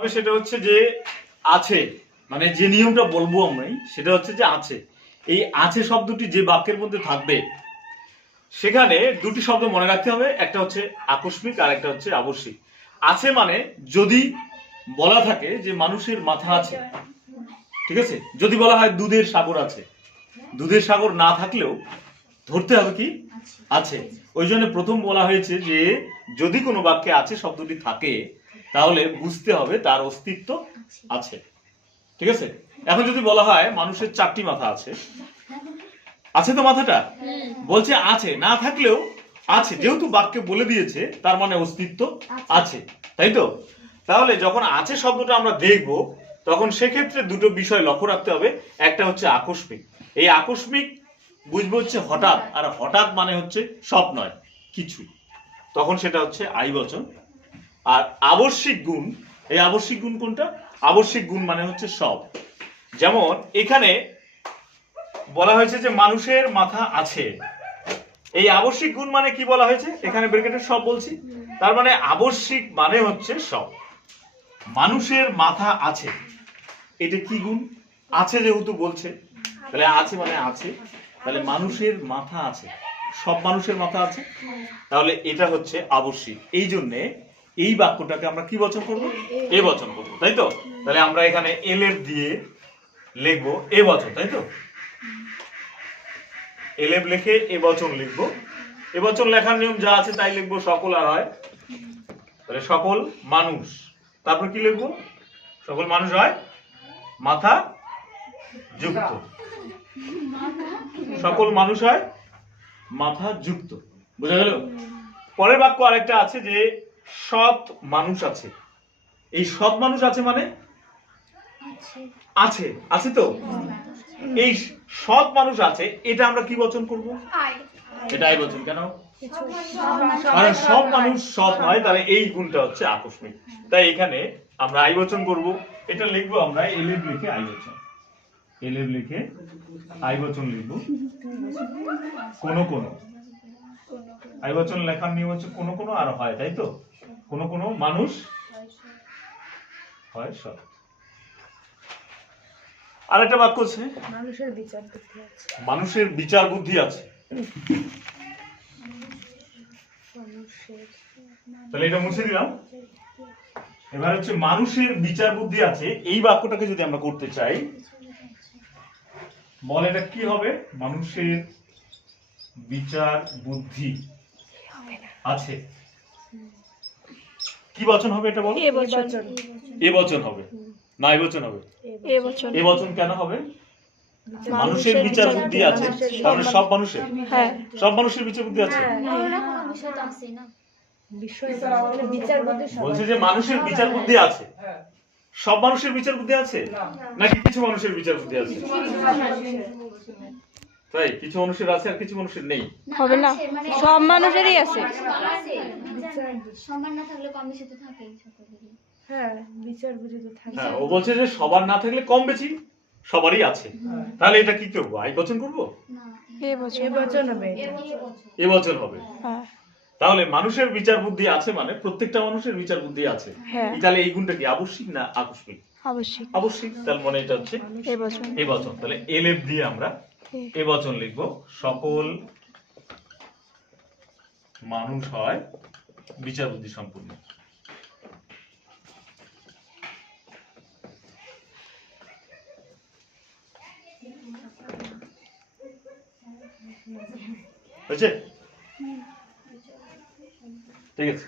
তবে সেটা হচ্ছে যে আছে, মানে যে নিয়মটা বলবো আমি সেটা হচ্ছে যে আছে। এই আছে শব্দটি যে বাক্যের মধ্যে থাকবে সেখানে দুটি শব্দ মনে রাখতে হবে, একটা হচ্ছে আকস্মিক আর একটা হচ্ছে আবশ্যিক। আছে মানে যদি বলা থাকে যে মানুষের মাথা আছে, ঠিক আছে, যদি বলা হয় দুধের সাগর আছে, দুধের সাগর না থাকলেও ধরতে হবে কি আছে। ওই জন্য প্রথম বলা হয়েছে যে যদি কোনো বাক্যে আছে শব্দটি থাকে তাহলে বুঝতে হবে তার অস্তিত্ব আছে, ঠিক আছে। এখন যদি বলা হয় মানুষের 4টি মাথা আছে, আছে তো মাথাটা, বলছে আছে না থাকলেও আছে, যেহেতু বাক্যে বলে দিয়েছে তার মানে অস্তিত্ব আছে, তাই তো। তাহলে যখন আছে শব্দটা আমরা দেখব তখন সেক্ষেত্রে দুটো বিষয় লক্ষ্য রাখতে হবে। একটা হচ্ছে আকস্মিক, এই আকস্মিক বুঝবো হচ্ছে হঠাৎ, আর হঠাৎ মানে হচ্ছে সব নয় কিছু, তখন সেটা হচ্ছে আইবচন। আর আবশ্যিক গুণ, এই আবশ্যিক গুণ কোনটা? আবশ্যিক গুণ মানে হচ্ছে সব। যেমন এখানে বলা হয়েছে যে মানুষের মাথা আছে, এই আবশ্যিক গুণ মানে কি বলা হয়েছে, এখানে ব্র্যাকেটে সব বলছি, তার মানে আবশ্যিক মানে হচ্ছে সব। মানুষের মাথা আছে, এটা কি গুণ? আছে যেহেতু বলছে, তাহলে আছে মানে আছে, তাহলে মানুষের মাথা আছে, সব মানুষের মাথা আছে, তাহলে এটা হচ্ছে আবশ্যিক। এই জন্য এই বাক্যটাকে আমরা কি বচন করব? এ বচন করব, তাই তো। তাহলে আমরা এখানে এলএফ দিয়ে লিখবো এ বচন, তাই তো। এলএফ লিখে এ বচন লিখবো। এ বচন লেখার নিয়ম যা আছে তাই লিখবো, সকল আর হয়, তাহলে সকল মানুষ, তারপর কি লিখবো? সকল মানুষ হয় মাথা যুক্ত, সকল মানুষ হয় মাথা যুক্ত, বোঝা গেল। পরের বাক্য আরেকটা আছে যে সৎ মানুষ আছে, এই সৎ মানুষ আছে মানে আছে, আছে তো। এই সৎ মানুষ আছে এটা আমরা কি বচন করব? এটা আই বচন। কেন? কারণ সব মানুষ সৎ নয়, তাহলে এই গুণটা হচ্ছে আকস্মিক, তাই এখানে আমরা আই বচন করব। এটা লিখবো আমরা এলএফ লিখে আই বচন, এলএফ লিখে আই বচন লিখবো। কোন কোন আই বচন লেখার নিয়ম হচ্ছে কোন কোন আর হয়, তাই তো। কোন কোন মানুষ হয় সৎ। আরেকটা বাক্য আছে মানুষের বিচার বুদ্ধি আছে, মানুষের বিচার বুদ্ধি আছে, তাহলে এটা মুছে দিলাম। এবার হচ্ছে মানুষের বিচার বুদ্ধি আছে, এই বাক্যটাকে যদি আমরা করতে চাই বল এটা কি হবে? মানুষের বিচার বুদ্ধি আছে, কি বচন হবে এটা বলো? এ বচন। এ বচন হবে না এ বচন হবে? এ বচন। এ বচন কেন হবে? মানুষের বিচার বুদ্ধি আছে, তাহলে সব মানুষের, হ্যাঁ সব মানুষের বিচার বুদ্ধি আছে। বলছে যে মানুষের বিচার বুদ্ধি আছে, সব মানুষের বিচার বুদ্ধি আছে নাকি কিছু মানুষের বিচার বুদ্ধি আছে? তাই কিছু মানুষের আছে আর কিছু মানুষের নেই, হবে না, সব মানুষেরই আছে। সবার না থাকলে কম বেশি তো থাকেই সকলেরই। হ্যাঁ বিচার বুদ্ধি তো থাকে। হ্যাঁ ও বলছে যে সবার না থাকলে কম বেশি সবারই আছে, তাহলে এটা কি করব? আই বচন করব না এ বচন, এ বচন হবে, এ বচন হবে। হ্যাঁ তাহলে মানুষের বিচার বুদ্ধি আছে মানে প্রত্যেকটা মানুষের বিচার বুদ্ধি আছে, হ্যাঁ। তাহলে এই গুণটা কি আবশ্যিক না আকস্মিক? আবশ্যিক। আবশ্যিক, তাহলে মানে এটা হচ্ছে এ বচন, এ বচন। তাহলে এলএফ দিয়ে আমরা এ বচন লিখবো, সকল মানুষ হয় বিচার বুদ্ধি সম্পূর্ণ। হয়েছে? ঠিক আছে।